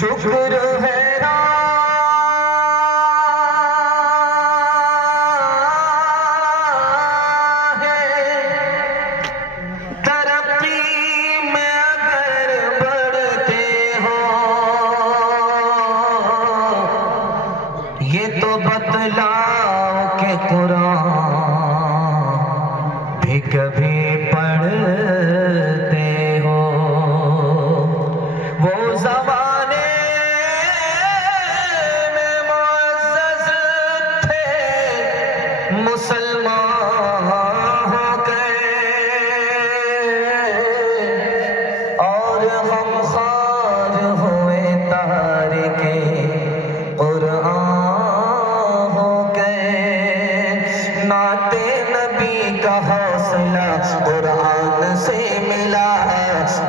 शुक्र है ये तो बतलाओ के कुरान भी कभी पढ़ते हो। वो ज़माने में मुअज़्ज़ज़ थे मुसलमान हो गए और हम खार हुए तारिके कुरान। नाते नबी का हौसला कुरान से मिला,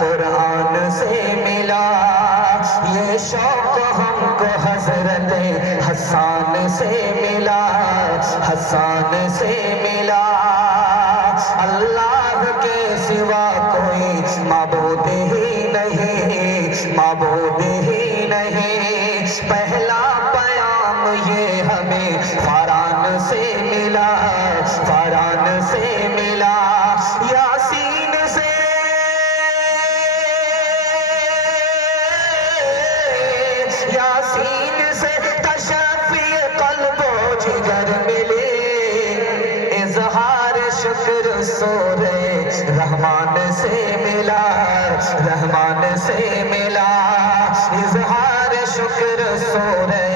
कुरान से मिला। ये शौक हमको हजरत हसन से मिला, हसन से मिला। अल्लाह के सिवा कोई माबूद ही नहीं, माबूद ही नहीं। पहला पयाम ये हमें फरान से मिला, फरान से मिला। यासीन से यासीन से तशफ़ी क़ल्बो जिगर मिले। इज़हार शुक्र सूरे रहमान से मिला, रहमान से मिला। इज़हार शुक्र सूरे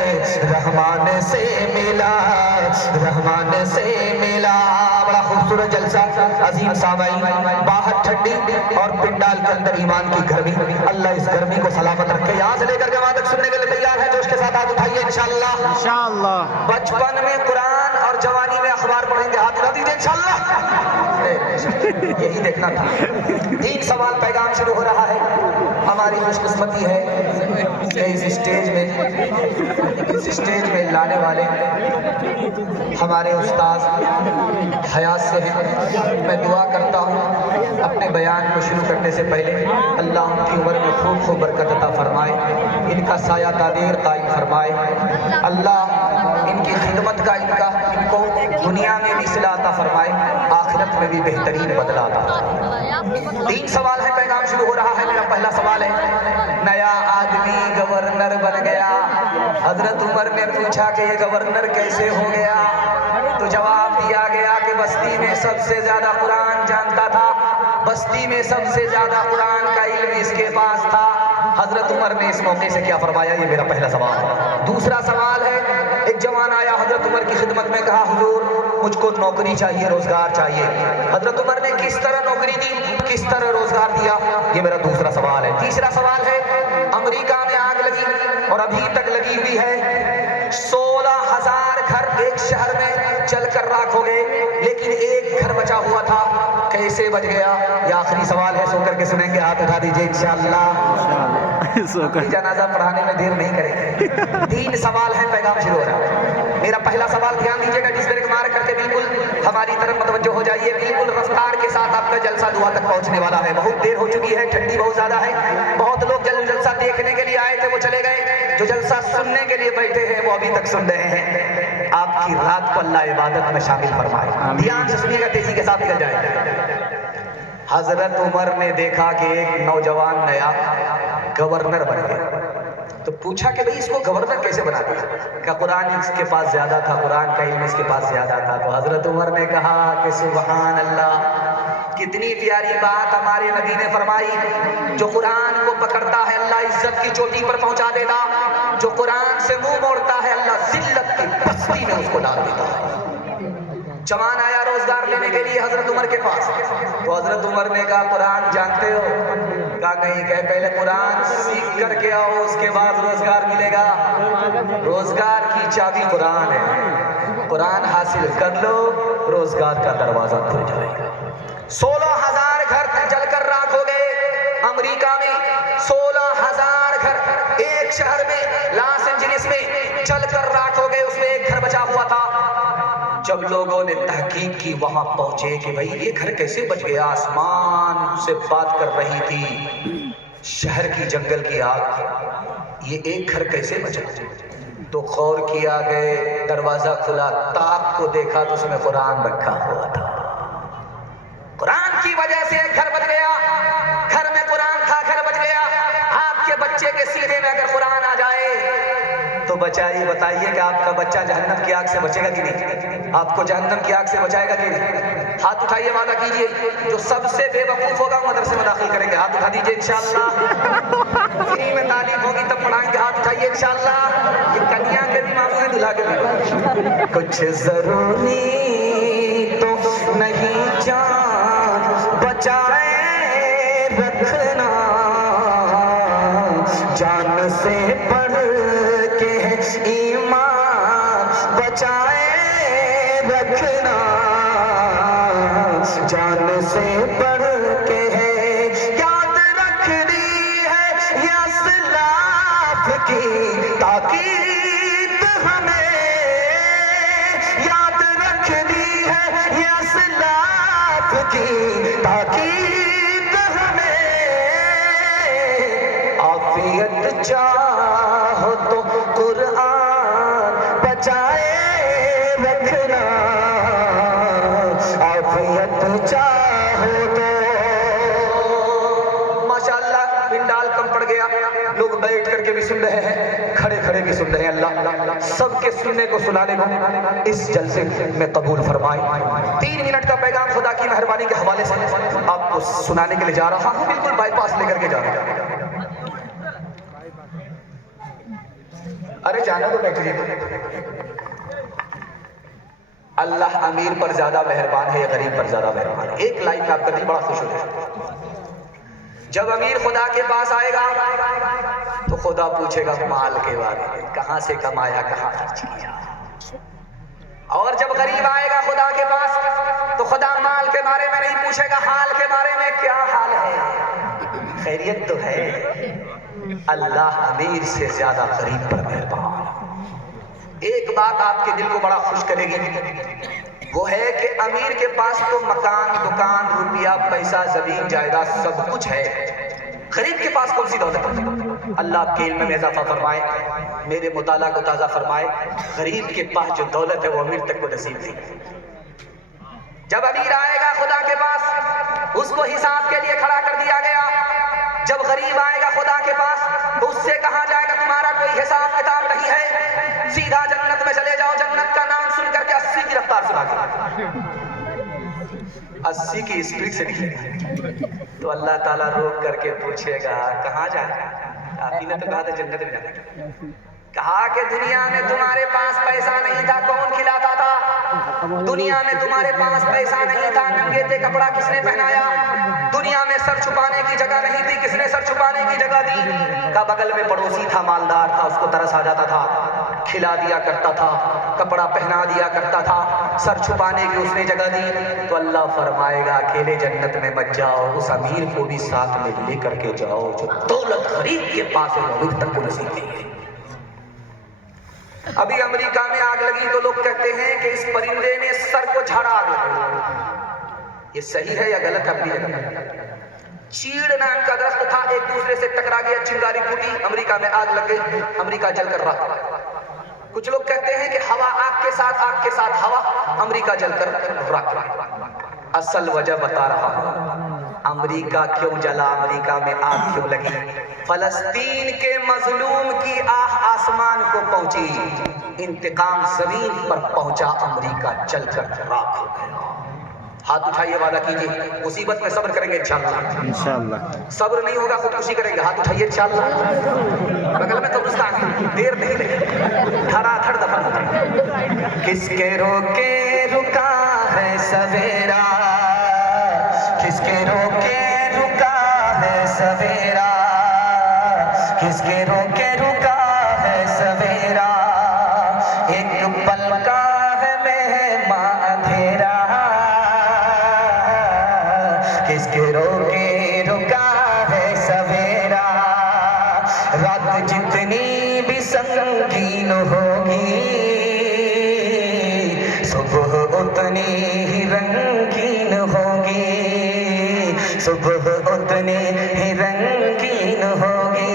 रहमान से मिला, रहमान से मिला। बड़ा खूबसूरत जलसा अजीम सामाई। बाहर ठंडी और पिंडाल के अंदर ईमान की गर्मी। अल्लाह इस गर्मी को सलामत रखे। यहाँ से लेकर जवान तक सुनने के लिए तैयार है। जोश के साथ हाथ उठाइए इंशाअल्लाह, इंशाअल्लाह। बचपन में कुरान और जवानी में अखबार पढ़ेंगे, हाथ उठा दीजिए इंशाअल्लाह। यही देखना था। 3 सवाल पैगाम शुरू हो रहा है। हमारी खुशकिस्मती है कि इस स्टेज में लाने वाले हमारे उस्ताद हयात से हैं। मैं दुआ करता हूँ अपने बयान को शुरू करने से पहले अल्लाह उनकी उम्र में खूब खूब बरकत अता फरमाए, इनका साया तादीर कायम फरमाए। अल्लाह इनकी खिदमत का इनको दुनिया में भी सिला अता फरमाए, आखिरत में भी बेहतरीन बदला अता। 3 सवाल है, पैगाम शुरू हो रहा है। मेरा पहला सवाल है, नया आदमी गवर्नर बन गया। हजरत उमर ने पूछा कि ये गवर्नर कैसे हो गया? तो जवाब दिया गया कि बस्ती में सबसे ज्यादा कुरान जानता था, बस्ती में सबसे ज्यादा कुरान का इल्म इसके पास था। हजरत उमर ने इस मौके से क्या फरमाया? ये मेरा पहला सवाल है। दूसरा सवाल है, एक जवान आया हजरत उमर की खिदमत में, कहा हुजूर मुझको नौकरी चाहिए, रोजगार चाहिए। हजरत उमर ने किस तरह नौकरी दी, किस तरह रोजगार दिया? ये मेरा दूसरा सवाल है। तीसरा सवाल है, अमेरिका में आग लगी और अभी तक लगी हुई है। 16,000 घर एक शहर में जलकर राख हो गए, लेकिन एक घर बचा हुआ था। कैसे बच गया? ये आखिरी सवाल है, सो करके सुनेंगे। हाथ उठा दीजिए इंशाअल्लाह। जनाजा पढ़ाने में देर नहीं करेंगे। 3 सवाल है, पैगाम शुरू हो रहा है। मेरा पहला सवाल ध्यान दीजिएगा, जिस ब्रेक मार करके बिल्कुल हमारी तरफ मतवज्जो हो जाइए। बिल्कुल रफ्तार के साथ आपका जलसा दुआ तक पहुंचने वाला है। बहुत देर हो चुकी है, ठंडी बहुत ज्यादा है। बहुत लोग जलसा देखने के लिए आए थे, वो चले गए। जो जलसा सुनने के लिए बैठे हैं वो अभी तक सुन रहे हैं। आपकी रात को अल्लाह इबादत में शामिल फरमाए। ध्यान से सुनिएगा, तेजी के साथ निकल जाए। हजरत उमर ने देखा कि एक नौजवान नया गवर्नर बन गया, तो पूछा कि भाई इसको गवर्नर कैसे बना दिया? क्या कुरान इसके पास ज्यादा था, कुरान का इल्म इसके पास ज्यादा था? तो हजरत उमर ने कहा कि सुभान अल्लाह, कितनी प्यारी बात हमारे नबी ने फरमाई। जो कुरान को पकड़ता है अल्लाह इज्जत की चोटी पर पहुंचा देता, जो कुरान से मुंह मोड़ता है अल्लाह जिल्लत की बस्ती में उसको डाल देता है। जवान आया रोजगार लेने के लिए हजरत उमर के पास, तो हजरत उमर ने कहा कुरान जानते हो? कहा नहीं। कहे पहले कुरान सीख करके आओ, उसके बाद रोजगार मिलेगा। रोजगार की चाबी कुरान है, कुरान हासिल कर लो, रोजगार का दरवाजा खुल जाएगा। 16,000 घर जलकर राख हो गए अमेरिका में। 16,000 घर एक शहर में, लॉस एंजलिस में जलकर राख हो गए, उसमें एक घर बचा हुआ था। जब लोगों ने तहकीक की, वहां पहुंचे कि भाई ये घर कैसे बच गया? आसमान से बात कर रही थी शहर की जंगल की आग, ये एक घर कैसे बचा? तो गौर किया गए, दरवाजा खुला, ताक को देखा तो उसमें कुरान रखा हुआ था। कुरान की वजह से एक घर बच गया। घर में कुरान था, घर बच गया। आपके बच्चे के सीने में अगर कुरान आ जाए तो बचाइए, बताइए कि आपका बच्चा जहन्नम की आग से बचेगा कि नहीं? आपको जहन्नम की आग से बचाएगा कि नहीं? हाथ उठाइए, वादा कीजिए। जो सबसे बेवकूफ होगा मदरसे में दाखिल करेंगे। हाथ उठा दीजिए इंशाअल्लाह। फ्री में तालीम होगी तब पढ़ाएंगे। हाथ उठाइए इंशाअल्लाह। ये कन्या के भी मांगू है, दुल्हा के भी। कुछ जरूरी तो नहीं जान बचाए रखना, जान से बढ़ के ईमान बचाए रखना, जान से बढ़ के है याद रखनी है ये असलाफ की ताकीद, हमें याद रखनी है ये असलाफ की ताकीद, हमें आफियत चाहो तो कुरान बचाए रखना, आफियत चाहो तो। माशाअल्लाह पिंडाल कम पड़ गया, लोग बैठ करके भी सुन रहे हैं, खड़े खड़े भी सुन रहे हैं। अल्लाह सबके सुनने को सुनाने को इस जलसे में कबूल फरमाए। 3 मिनट का पैगाम खुदा की मेहरबानी के हवाले से आपको सुनाने के लिए जा रहा हूँ। बिल्कुल बाईपास लेकर के जा रहा हूँ। अरे जाना तो बैठिए। अल्लाह अमीर पर ज्यादा मेहरबान है या गरीब पर ज्यादा मेहरबान है? एक लाइन में आपका दिल बड़ा खुश हो जाए। जब अमीर खुदा के पास आएगा तो खुदा पूछेगा माल के बारे में, कहां से कमाया, कहां खर्च किया। और जब गरीब आएगा खुदा के पास तो खुदा माल के बारे में नहीं पूछेगा, हाल के बारे में, क्या हाल है, खैरियत तो है। अल्लाह अमीर से ज्यादा गरीब पर मेहरबान। एक बात आपके दिल को बड़ा खुश करेगी, वो है कि अमीर के पास तो मकान, दुकान, रुपया, पैसा, जमीन, जायदाद सब कुछ है। गरीब के पास कौन सी दौलत है? अल्लाह आपके इल्म में इजाफा फरमाए, मेरे मुताला को ताज़ा फरमाए। गरीब के पास जो दौलत है वो अमीर तक को नसीब नहीं। जब अमीर आएगा खुदा के पास उसको हिसाब के लिए खड़ा कर दिया गया। जब गरीब आएगा खुदा के पास तो उससे कहा जाएगा तुम्हारा कोई हिसाब किताब नहीं है, सीधा जन्नत में चले जाओ। जन्नत का नाम सुन करके 80 की रफ्तार से भागे, 80 की स्पीड से निकलेगा तो अल्लाह ताला रोक करके पूछेगा कहाँ जाए? आपने तो कहा था जन्नत में जाने। कहा कि दुनिया में तुम्हारे पास पैसा नहीं था, कौन खिलाता था? दुनिया में तुम्हारे पास पैसा नहीं था, नंगे थे, कपड़ा किसने पहनाया? दुनिया में सर छुपाने की जगह नहीं थी, किसने सर छुपाने की जगह दी? का बगल में पड़ोसी था, मालदार था, उसको तरस आ जाता था, खिला दिया करता था, कपड़ा पहना दिया करता था, सर छुपाने की उसने जगह दी। तो अल्लाह फरमाएगा अकेले जन्नत में मत जाओ, उस अमीर को भी साथ में लेकर के जाओ जो दौलत गरीब के पास है, अमीर तक को नसीब नहीं है। अभी अमेरिका में आग लगी तो लोग कहते हैं कि इस परिंदे ने सर को झाड़ा आग लगी। ये सही है या गलत है? अपनी जगह चीड़ नाम का दरख्त था, एक दूसरे से टकरा गया, चिंगारी फूटी, अमेरिका में आग लग गई, अमेरिका जलकर राख। कुछ लोग कहते हैं कि हवा आग के साथ हवा, अमेरिका जलकर राख। असल वजह बता रहा हूं, अमेरिका क्यों जला, अमेरिका में आग क्यों लगी। फलस्तीन के मजलूम की आह आसमान को पहुंची, इंतकाम जमीन पर पहुंचा, अमेरिका जलकर राख हो गया। हाथ उठाइए, वादा कीजिए, मुसीबत में सब्र करेंगे इंशाअल्लाह। इंशाअल्लाह। सब्र नहीं होगा खुदकुशी करेंगे। हाथ उठाइए इंशाअल्लाह। बगल में कब्रिस्तान है, देर नहीं लगी, धड़ाधड़ दफन हो जाए। किसके रोके रुका है सवेरा, किसके रोके रुका है सवेरा, किसके रोके रुका है सवेरा, एक पल का है मेहमा अंधेरा, किसके रोके रुका है सवेरा। रात जितनी भी संगीन होगी, सुबह उतनी ही रंगीन होगी, सुबह उतनी ही रंगीन होगी।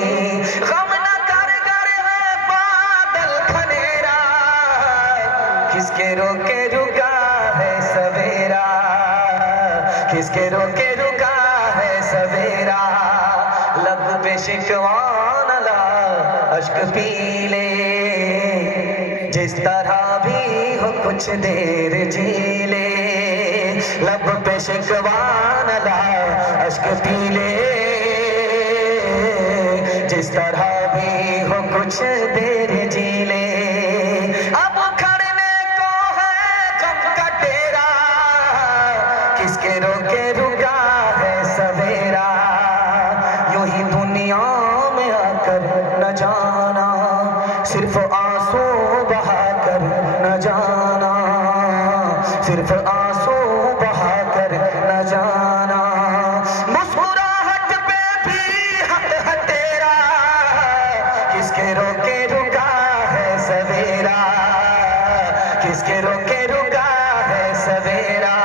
गम न कर है बादल खनेरा, किसके रोके रुका है सवेरा, किसके रोके रुका है सवेरा। लब पे शिकवान ला अश्क पी ले, जिस तरह भी हो कुछ देर जी ले। लब पे शिकवान ला अश्क पी ले, जिस तरह भी हो कुछ देर जी ले। अब खड़ने को है गम का डेरा, किसके रोके रुका है सवेरा। यूं ही दुनिया में आकर न जाना, सिर्फ आंसू बहा कर न जाना, सिर्फ आंसू बहा कर न जाना। मुस्कुराहट पे भी हक है तेरा, किसके रोके रुका है सवेरा, किसके रोके रुका है सवेरा।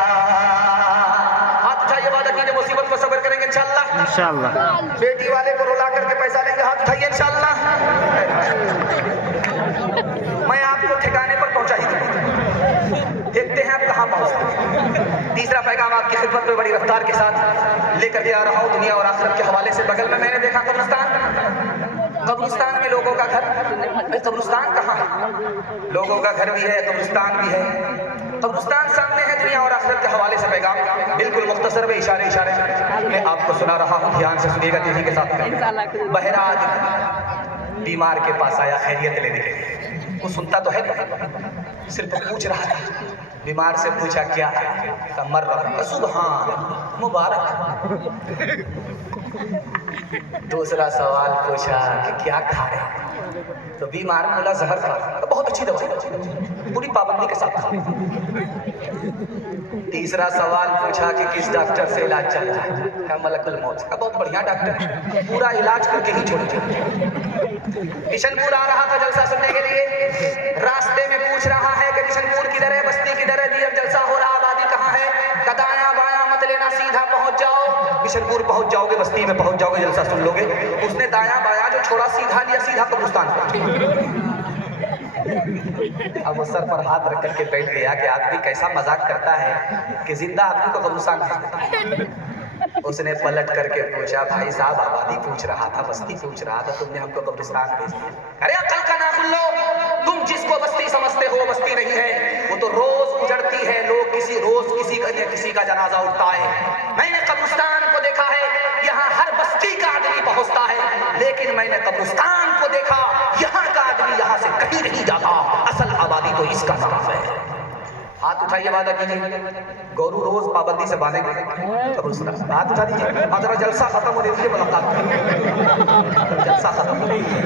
मुसीबत को सब्र करेंगे इंशाअल्लाह। इंशाअल्लाह। बेटी वाले को रुला करके पैसा लेंगे, हाथ उठाइए इंशाअल्लाह। मैं आपको ठिकाने पर पहुंचा ही दूंगा, देखते हैं आप कहां पहुंचते हैं। तीसरा पैगाम आपकी खिदमत में बड़ी रफ्तार के साथ लेकर के आ रहा हूं, दुनिया और आखिरत के हवाले से। बगल में मैंने देखा कब्रिस्तान, कब्रिस्तान में लोगों का घर। कब्रिस्तान कहाँ है? लोगों का घर भी है, कब्रिस्तान भी है। कब्रिस्तान सामने है, दुनिया और आखिरत के हवाले से पैगाम बिल्कुल मुख्तसर में इशारे मैं आपको सुना रहा हूँ, ध्यान से सुनिएगा, तेजी के साथ। बहरा आदमी बीमार के पास आया खैरियत लेने के लिए, वो सुनता तो है, सिर्फ पूछ रहा था। बीमार से पूछा क्या है, मर रहा। सुभान मुबारक। दूसरा सवाल पूछा कि क्या खा रहे, तो बीमार बोला जहर खा। तो बहुत अच्छी दवाई, पूरी पाबंदी के साथ खा। तीसरा सवाल पूछा कि किस डॉक्टर से इलाज चल रहा है, कहा मलकुल मौत का। बहुत बढ़िया डॉक्टर, पूरा इलाज करके ही छोड़। किशनपुर आ रहा था जलसा सुनने के लिए, रास्ते में पूछ रहा है कि किशनपुर किधर है, बस्ती किधर है, दियर जलसा हो रहा, आबादी कहाँ है। दाया बाया मत लेना, सीधा पहुंच जाओ, किशनपुर पहुंच जाओगे, बस्ती में पहुंच जाओगे, जलसा सुन लोगे। उसने दाया बाया जो छोड़ा, सीधा लिया, सीधा कब्रिस्तान पहुंचे। अब वो सर पर हाथ रख करके बैठ गया कि आदमी कैसा मजाक करता है कि जिंदा आदमी को कब्रिस्तान भेज। उसने पलट करके पूछा, भाई साहब आबादी पूछ रहा था, बस्ती पूछ रहा था, तुमने हमको कब्रिस्तान भेज दिया। अरे अकल का नाखुन लो, तुम जिसको बस्ती समझते हो बस्ती नहीं है, वो तो रोज उजड़ती है। लोग किसी का जनाजा उठता है। मैंने कब्रिस्तान को देखा है, यहाँ हर बस्ती का आदमी पहुंचता है, लेकिन मैंने कब्रिस्तान को देखा, यहाँ का आदमी यहाँ से कहीं नहीं जाता। असल आबादी तो इसका नाम है। हाथ उठाइए, वादा कीजिए, गौरू रोज पाबंदी से बांधेंगे कब्रिस्तान। हाथ उठा दीजिए, जरा जलसा खत्म हो दीजिए, मुलाकात जलसा खत्म हो दीजिए।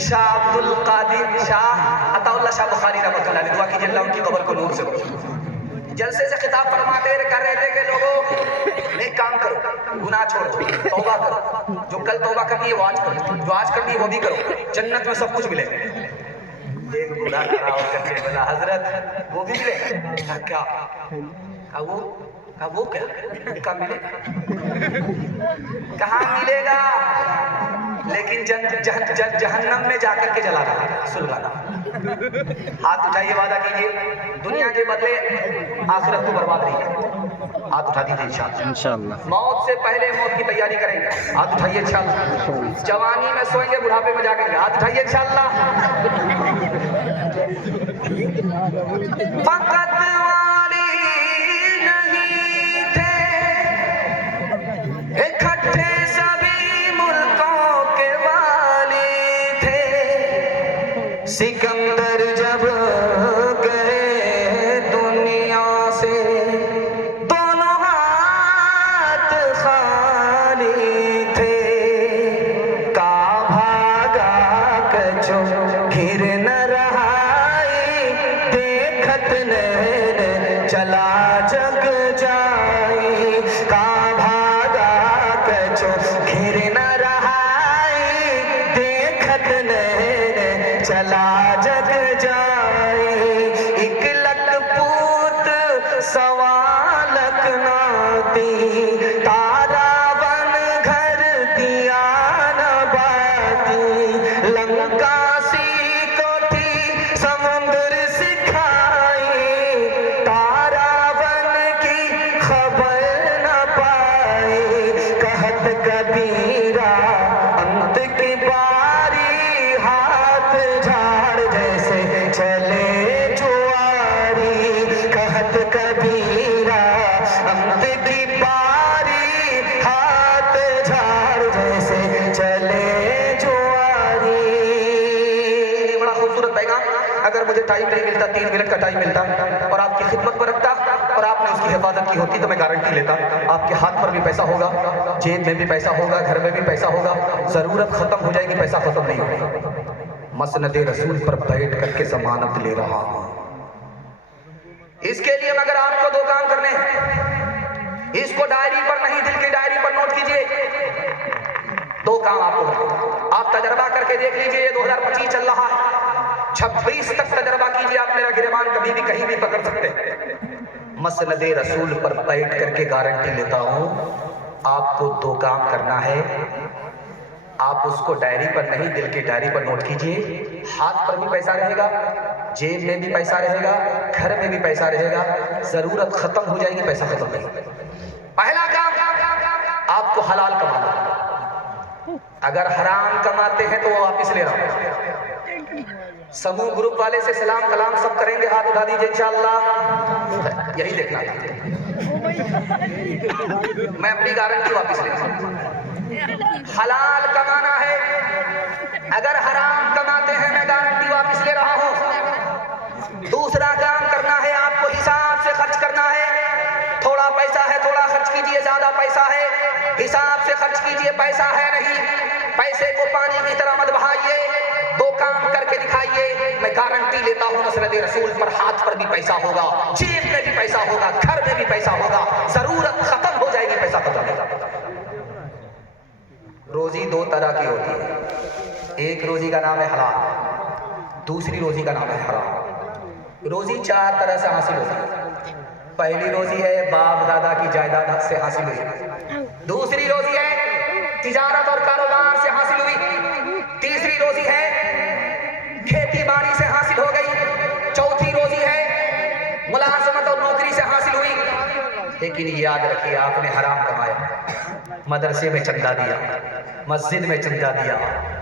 शाह अब्दुल कादिर शाह अताउल्लाह शाह बुखारी रहमतुल्लाह अलैह, दुआ कीजिए अल्लाह उनकी कब्र को नूर से भरे। जलसे से खिताब फरमाते कर रहे थे कि लोगों एक काम करो, गुनाह छोड़ो, तौबा करो, जो कल तौबा करनी है वो आज करो, जो आज करनी है वो भी करो, जन्नत में सब कुछ मिलेगा। एक बूढ़ा खड़ा होकर के बोला, हजरत वो भी मिलेगा क्या? वो अब वो क्या कहाँ मिलेगा, कहाँ मिलेगा? लेकिन जहन्नम में जाकर के जला रहा सुलगाना। हाथ उठाइए, वादा कीजिए दुनिया के बदले आखिरत को बर्बाद नहीं करेंगे। हाथ उठा दीजिए इंशाअल्लाह। मौत से पहले मौत की तैयारी करेंगे। हाथ उठाइए इंशाअल्लाह। जवानी में सोएंगे, बुढ़ापे में जागेंगे। हाथ उठाइए इंशाअल्लाह। फकत वाली नहीं थे इकट्ठे, सभी मुल्कों के वाली थे। सिकंदर जब गए दुनिया से, दोनों हाथ खाली थे। का भागा कचो घिर न रहाई, देखत नैन चला जग जाई। का भागा कचो घिर न रहाई, देखत नैन चला जग जाई। एक लखपूत सवा लख नाती, तारा बन घर दिया न बाती। लंका सी को थी समुद्र सिखाई, तारा बन की खबर न पाई। कहत कबीरा अंत की बारी, हाथ झाड़ जैसे चले जुआरी। कहत कबीरा अंत की बारी, हाथ झाड़ जैसे चले जुआरी। बड़ा खूबसूरत पैगाम। अगर मुझे टाइम नहीं मिलता, 3 मिनट का टाइम मिलता और आपकी खिदमत में रखता और आपने उसकी हिफाजत की होती, तो मैं गारंटी लेता आपके हाथ पर भी पैसा होगा, जेब में भी पैसा होगा, घर में भी पैसा होगा। जरूरत खत्म हो जाएगी, पैसा खत्म नहीं होगा। मसनदे रसूल पर बैठ करके जमानत ले रहा हूं। इसके लिए मगर आपको 2 काम करने हैं। इसको डायरी पर नहीं, दिल की डायरी पर नोट कीजिए। 2 काम आपको करने। आप तजर्बा करके देख लीजिए, ये 2025 चल रहा है, 26 तक तजर्बा कीजिए। आप मेरा गिरबान कभी भी कहीं भी पकड़ सकते हैं। मसनदे रसूल पर बैठ करके गारंटी लेता हूं, आपको 2 काम करना है। आप उसको डायरी पर नहीं, दिल की डायरी पर नोट कीजिए। हाथ पर भी पैसा रहेगा, जेब में भी पैसा रहेगा, घर में भी पैसा रहेगा। जरूरत खत्म हो जाएगी, पैसा खत्म नहीं। पहला काम, आपको हलाल कमाना। अगर हराम कमाते हैं तो वो वापिस ले रहा हूं। समूह ग्रुप वाले से सलाम कलाम सब करेंगे, हाथ उठा दीजिए इंशाअल्लाह। यही देखना था, मैं अपनी गारंटी वापिस ले रहा हूं। हलाल कमाना है। अगर हराम कमाते हैं, मैं गारंटी वापिस ले रहा हूं। दूसरा काम करना है, आपको हिसाब से खर्च करना है। थोड़ा पैसा है, थोड़ा खर्च कीजिए, ज्यादा पैसा है हिसाब से खर्च कीजिए। पैसा है नहीं, पैसे को पानी की तरह मत बहाइए। 2 काम करके दिखाइए, मैं गारंटी लेता हूं मसनदे रसूल पर हाथ पर भी पैसा होगा, जेब में भी पैसा होगा, घर में भी पैसा होगा। जरूरत खत्म हो जाएगी, पैसा खत्म होगा। रोजी 2 तरह की होती है। एक रोजी का नाम है हलाल, दूसरी रोजी का नाम है हराम। रोजी 4 तरह से हासिल होती है। पहली रोजी है बाप दादा की जायदाद से हासिल हुई। दूसरी रोजी है तिजारत और कारोबार से हासिल हुई। तीसरी रोजी है खेती बाड़ी से हासिल हो गई। चौथी रोजी है मुलाजमत और नौकरी से हासिल हुई। लेकिन याद रखिए, आपने हराम कमाया, मदरसे में चंदा दिया, मस्जिद में चंदा दिया।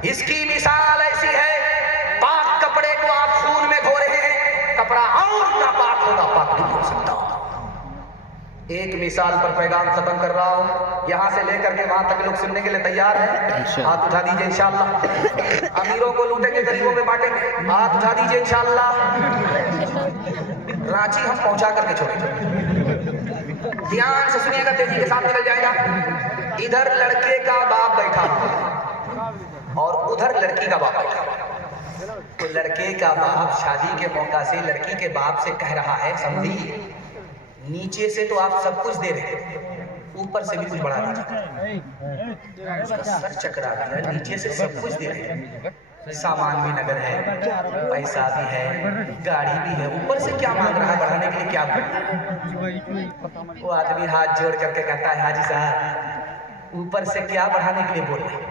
इसकी मिसाल ऐसी है, पाक कपड़े को आप खून में धो रहे हैं, कपड़ा और नापाक होगा, पाक नहीं हो सकता। एक मिसाल पर पैगाम खत्म कर रहा हूं, यहां से लेकर के वहां तक लोग सुनने के लिए तैयार हैं। हाथ उठा दीजिए इंशाअल्लाह। अमीरों को लूटेंगे, गरीबों में बांटेंगे। हाथ उठा दीजिए इंशाअल्लाह। रांची हम पहुंचा करके छोड़ेंगे। ध्यान से सुनिएगा, तेजी के साथ निकल जाएगा। इधर लड़के का बाप बैठा और उधर लड़की का बाप बैठा। तो लड़के का बाप शादी के मौका से लड़की के बाप से कह रहा है, समझी नीचे से तो आप सब कुछ दे रहे हैं, ऊपर से भी कुछ बढ़ा दीजिए। उसका सर चकरा गया, नीचे से सब कुछ दे रहे हैं, सामान भी नगर है, पैसा भी है, गाड़ी भी है, ऊपर से क्या मांग रहा है बढ़ाने के लिए? क्या वो आदमी हाथ जोड़ करके कहता है हाजी साहब ऊपर से क्या बढ़ाने के लिए बोल रहे हैं?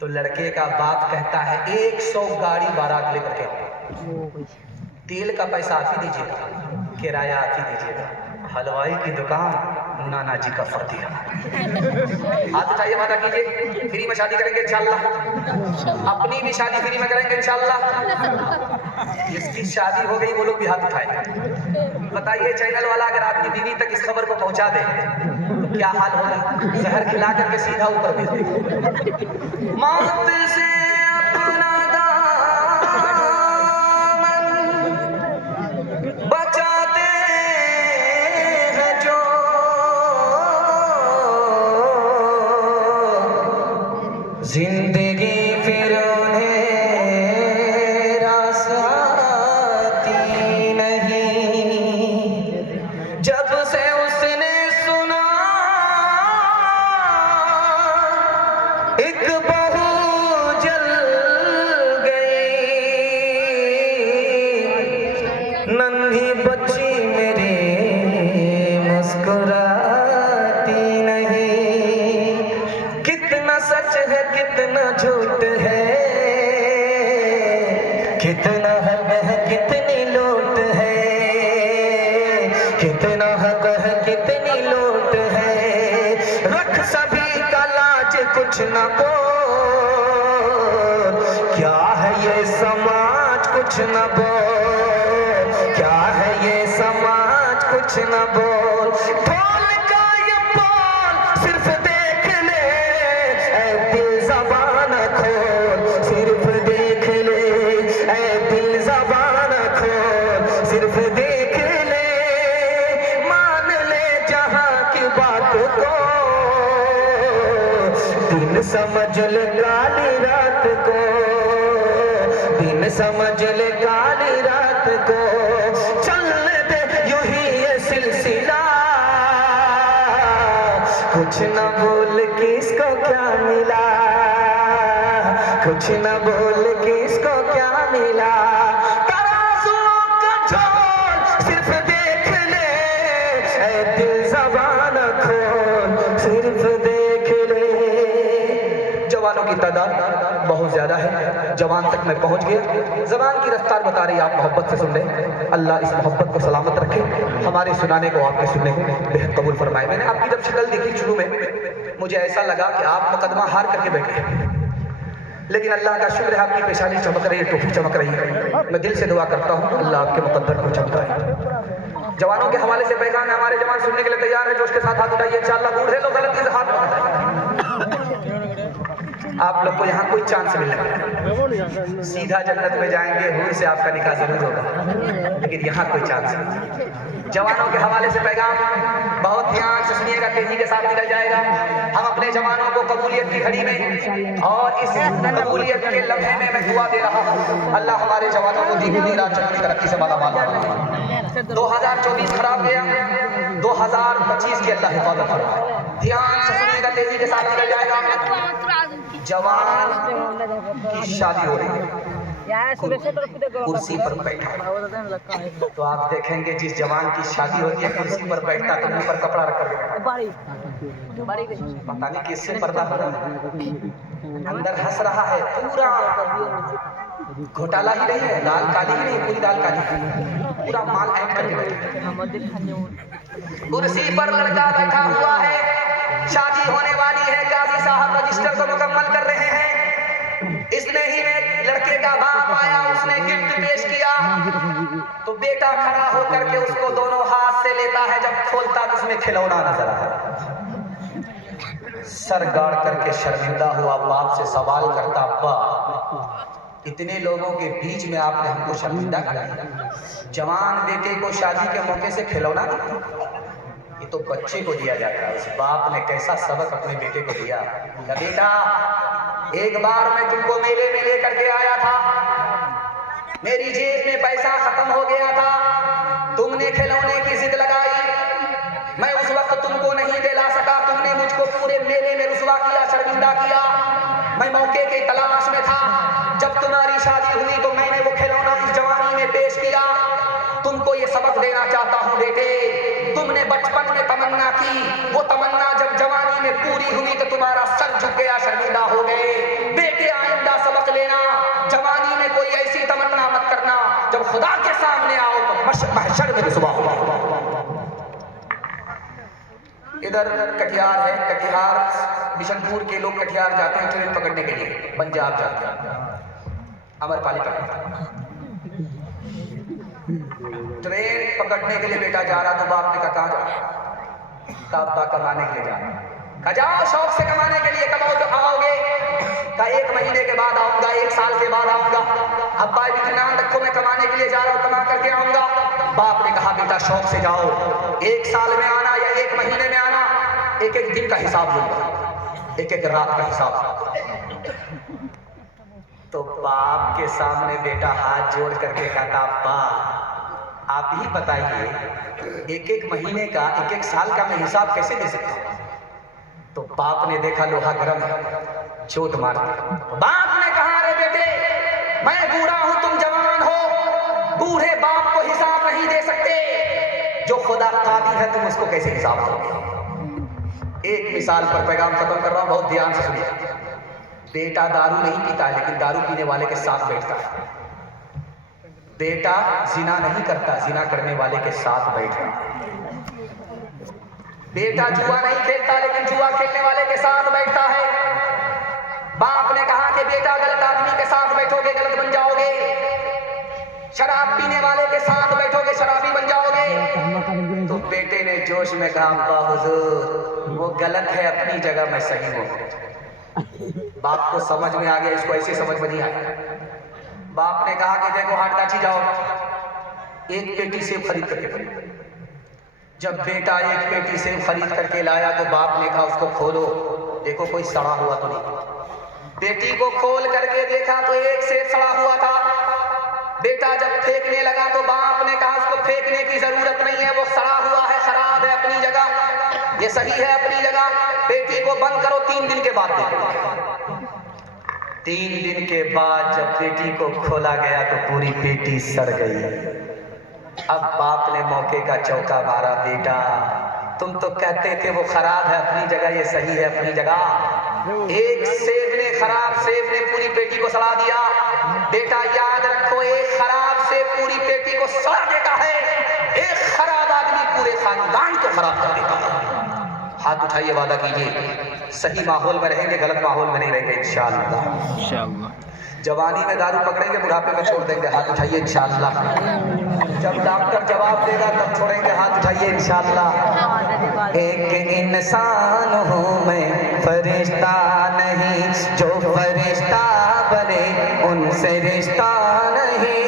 तो लड़के का बाप कहता है 100 गाड़ी बारात लेकर के आओ, तेल का पैसा आप ही दीजिएगा, किराया आप ही दीजिएगा, हलवाई की दुकान नाना जी का फतिया। हाथ उठाइए, वादा कीजिए फ्री में शादी करेंगे इंशाल्लाह, अपनी भी शादी फ्री में करेंगे इंशाल्लाह। जिसकी शादी हो गई वो लोग भी हाथ उठाए। बताइए चैनल वाला अगर आपकी बीवी तक इस खबर को पहुंचा दे तो क्या हाल होगा? जहर खिला करके सीधा ऊपर भेज देंगे। मौत से अपना बचाते हैं जो, जिंदगी फिर उन्हें रास आती नहीं। जब से उसने सुना एक बहू जल गई, नन्ही बच्ची मेरे मुस्कुराती नहीं। कितना सच है कितना झूठ है, कितना हक है कितनी लूट है, कितना हक है कितनी लूट है। रख सभी का लाज कुछ न बोल, क्या है ये समाज कुछ न बोल, क्या है ये समाज कुछ न बोल। बोल का ये बोल सिर्फ देख ले, ऐ दिल ज़बान खोल, सिर्फ देख ले, ऐ दिल ज़बान खोल, सिर्फ देख ले, मान ले जहां की बात को, दिन समझ ले काली रात को, दिन समझ ले काली रात को। चलने दे यूं ही ये सिलसिला, कुछ न बोल किसको क्या मिला, कुछ न बोल किसको क्या मिला। तराजुओं का झोल सिर्फ देख ले, ऐ दिल ज़बान खोल, सिर्फ देख ले। जवानों की तादाद बहुत ज्यादा है, जवान तक मैं पहुंच गया। जबान की रफ्तार बता रही है, आप मोहब्बत से सुन लें। अल्लाह इस मोहब्बत को सलामत रखे, हमारे सुनाने को आपके सुनने को बेहद कबूल फरमाए। मैंने आपकी जब शक्ल देखी शुरू में मुझे ऐसा लगा कि आप मुकदमा हार करके बैठे, लेकिन अल्लाह का शुक्र है आपकी पेशानी चमक रही है, टोपी चमक रही है। मैं दिल से दुआ करता हूँ अल्लाह आपके मुकद्दर को चमकाए। जवानों के हवाले से पैगाम है, हमारे जवान सुनने के लिए तैयार है, जोश के साथ हाथ उठाइए इंशाअल्लाह। बूढ़े लोग गलती से हाथ उठाएं, आप लोग को यहाँ कोई चांस मिलने वाला, सीधा जन्नत में जाएंगे, हुई से आपका निकाह जरूर होगा, लेकिन यहाँ कोई चांस नहीं। जवानों के हवाले से पैगाम बहुत ध्यान से सुनिएगा, तेजी के साथ निकल जाएगा। हम अपने जवानों को कबूलियत की घड़ी में और इस कबूलियत के लम्हे में मैं दुआ दे रहा हूँ, अल्लाह हमारे जवानों को दीगुनी रात चौगुनी तरक्की से मालामाल बनाए। 2024 खराब गया, 2025 की अल्लाह हिफाजत फरमाए। ध्यान से सुनिएगा, तेजी के साथ निकल जाएगा। जवान की शादी हो रही है, कुर्सी पर बैठा, तो आप देखेंगे जिस जवान की शादी होती है कुर्सी पर बैठता तो मुंह पर कपड़ा रख कर, पता नहीं किससे पर्दा हो रहा है, अंदर हंस रहा है, पूरा घोटाला ही नहीं है, दाल काली ही नहीं, पूरी दाल काली, पूरा माल ऐड करके बैठे। कुर्सी पर लड़का बैठा हुआ है, शादी होने वाली है, काजी साहब रजिस्टर को मुकम्मल कर रहे हैं। इसने ही में लड़के का बाप आया, उसने गिफ्ट पेश किया, तो बेटा खड़ा होकर के उसको दोनों हाथ से लेता है, जब खोलता तो उसमें खिलौना नजर आता। सर गाड़ करके शर्मिंदा हुआ बाप से सवाल करता, अब्बा इतने लोगों के बीच में आपने हमको शर्मिंदा कर दिया, जवान बेटे को शादी के मौके से खिलौना, ये तो बच्चे को दिया जाता है। उस बाप ने कैसा सबक अपने बेटे को दिया, बेटा एक बार मैं तुमको मेले में लेकर के आया था, मेरी जेब में पैसा खत्म हो गया था, तुमने खिलौने की जिद लगाई, मैं उस वक्त तुमको नहीं दिला शर्मिंदा किया। मैं मौके की तलाश में था, जब तुम्हारी शादी हुई तो मैंने वो खिलौना इस जवानी में पेश किया। तुमको ये सबक देना चाहता हूँ बेटे, तुमने बचपन में तमन्ना की, वो तमन्ना जब जवानी में पूरी हुई तो तुम्हारा सर झुक गया, शर्मिंदा हो गए। बेटे आइंदा सबक लेना, जवानी में कोई ऐसी तमन्ना मत करना, जब खुदा के सामने आओ तो महशर में रुसवा होगा। इधर कटिहार है, कटिहार बिशनपुर के लोग कटिहार जाते हैं ट्रेन पकड़ने के लिए, पंजाब जाते हैं, अमरपाली पकड़ते। ट्रेन पकड़ने के लिए बेटा जा रहा तो बाप ने कहा जा, कमाने के लिए जा रहा, जाओ शौक से कमाने के लिए, कमाओ तो आओगे, का 1 महीने के बाद आऊंगा, 1 साल के बाद आऊंगा। अब्बा इत्मीनान रखो, मैं कमाने के लिए जा रहा हूँ, कमा करके आऊंगा। बाप ने कहा बेटा शौक से जाओ, 1 साल में आना या 1 महीने में आना, 1-1 दिन का हिसाब लूंगा, 1-1 रात का हिसाब। तो बाप के सामने बेटा हाथ जोड़ करके कहता अब्बा आप ही बताइए 1-1 महीने का 1-1 साल का मैं हिसाब कैसे दे सकता हूँ। तो बाप ने देखा लोहा गर्म है, चोट मार दी। बाप ने कहा अरे बेटे मैं बूढ़ा हूं, तुम जवान हो, बूढ़े बाप को हिसाब नहीं दे सकते, जो खुदा कादिर है तुम उसको कैसे हिसाब दोगे। एक मिसाल पर पैगाम खत्म कर रहा हूं, बहुत ध्यान से सुनिए। बेटा दारू नहीं पीता है लेकिन दारू पीने वाले के साथ बैठता है। बेटा जिना नहीं करता, जिना करने वाले के साथ बैठता है। बेटा जुआ नहीं खेलता लेकिन जुआ खेलने वाले के साथ बैठता है। बाप ने कहा कि बेटा गलत आदमी के साथ बैठोगे गलत बन जाओगे, शराब पीने वाले के साथ बैठोगे शराबी बन जाओगे। तो बेटे ने जोश में कहा अब्बा हुजूर वो गलत है अपनी जगह, मैं सही हूँ। बाप को समझ में आ गया, इसको ऐसे समझ में नहीं आया। बाप ने कहा कि देखो हाटकाची जाओ, 1 पेटी सेब खरीद करके। जब बेटा 1 पेटी सेब खरीद करके लाया तो बाप ने कहा उसको खोलो, देखो कोई सड़ा हुआ तो नहीं। बेटी को खोल करके देखा तो 1 सेब सड़ा हुआ था। बेटा जब फेंकने लगा तो बाप ने कहा उसको फेंकने की जरूरत नहीं है, वो सड़ा हुआ है, खराब है अपनी जगह, ये सही है अपनी जगह। बेटी को बंद करो, 3 दिन के बाद देखो। 3 दिन के बाद जब बेटी को खोला गया तो पूरी पेटी सड़ गई। अब बाप ने मौके का चौका मारा, बेटा तुम तो कहते थे वो खराब है अपनी जगह, ये सही है अपनी जगह। 1 सेब ने, खराब सेब ने पूरी पेटी को सड़ा दिया। बेटा याद रखो, 1 खराब सेब पूरी पेटी को सड़ा देता है, 1 खराब आदमी पूरे खानदान को खराब कर देता है। हाथ उठाइए, वादा कीजिए सही माहौल में रहेंगे, गलत माहौल में नहीं रहेंगे इंशाअल्लाह। जवानी में दारू पकड़ेंगे, बुढ़ापे में छोड़ देंगे, हाथ उठाइए इंशाअल्लाह। जब डॉक्टर जवाब देगा तब छोड़ेंगे, हाथ उठाइए इंशाअल्लाह। एक इंसान हूँ मैं फरिश्ता नहीं, जो फरिश्ता बने उनसे रिश्ता नहीं।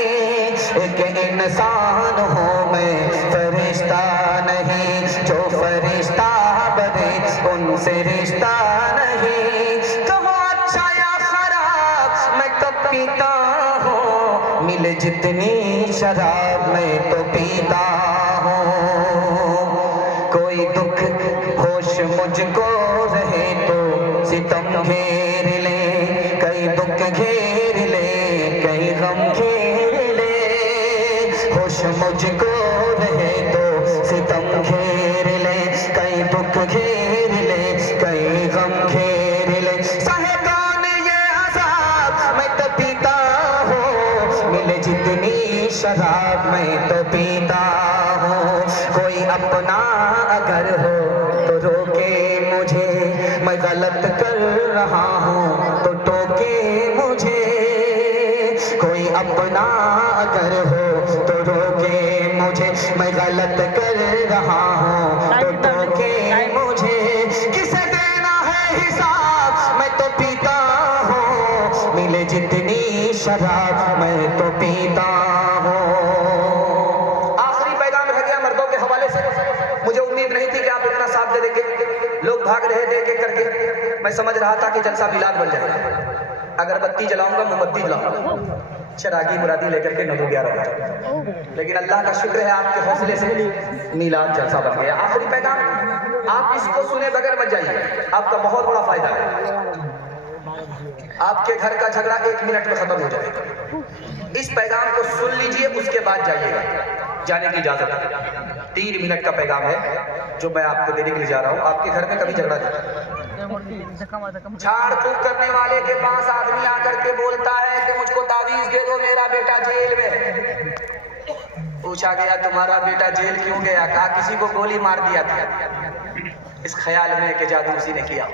एक इंसान हूँ मैं फरिश्ता नहीं, जो फरिश्ता बने उनसे रिश्ता नहीं। कहो अच्छा या खराब मैं तो पीता हूँ, मिले जितनी शराब मैं तो पीता हूँ। कोई दुख होश मुझको रहे तो सितम घेर ले, कई दुख घेर ले, कई गम घेर ले। होश मुझको रहे तो सितम घेर ले, कई दुख घेर ले, कई गम घेर ले। सहे कौन ये अज़ाब मैं तो पीता हूँ, मिले जितनी शराब मैं तो पीता हूँ। कोई अपना अगर हो तो रोके मुझे, मैं गलत कर रहा हूँ तो टोके मुझे। कोई अपना अगर हो तो रोके मुझे, मैं गलत कर रहा हूँ तो टोके मुझे। किसे देना है हिसाब मैं तो पीता हूँ, मिले जितनी शराब मैं तो पीता हूँ। आखिरी पैगाम रह गया मर्दों के हवाले से। मुझे उम्मीद नहीं थी कि आप इतना साथ दे देंगे, लोग भाग रहे थे एक-एक करके। मैं समझ रहा था कि जलसा मिलाद बन जाएगा, अगरबत्ती जलाऊंगा, मोमबत्ती जलाऊंगा, चरागी मुरादी लेकर के 9-11 बजे। लेकिन अल्लाह का शुक्र है आपके हौसले से मिलाद जलसा बन गया। आखिरी पैगाम आप इसको सुने बगैर मत जाइए, आपका बहुत बड़ा फायदा है। आपके घर का झगड़ा 1 मिनट में खत्म हो जाएगा। इस पैगाम को सुन लीजिए, उसके बाद जाइएगा। जाने की इजाजत है। 3 मिनट का पैगाम है जो मैं आपको देने के लिए जा रहा हूँ। आपके घर में कभी झगड़ा नहीं, झाड़ फूक करने वाले के पास आदमी आकर के बोलता है कि मुझको तावीज दे दो, मेरा बेटा जेल में। पूछा गया तुम्हारा बेटा जेल क्यों गया? कहा किसी को गोली मार दिया था, इस ख्याल में कि जादू उसी ने किया।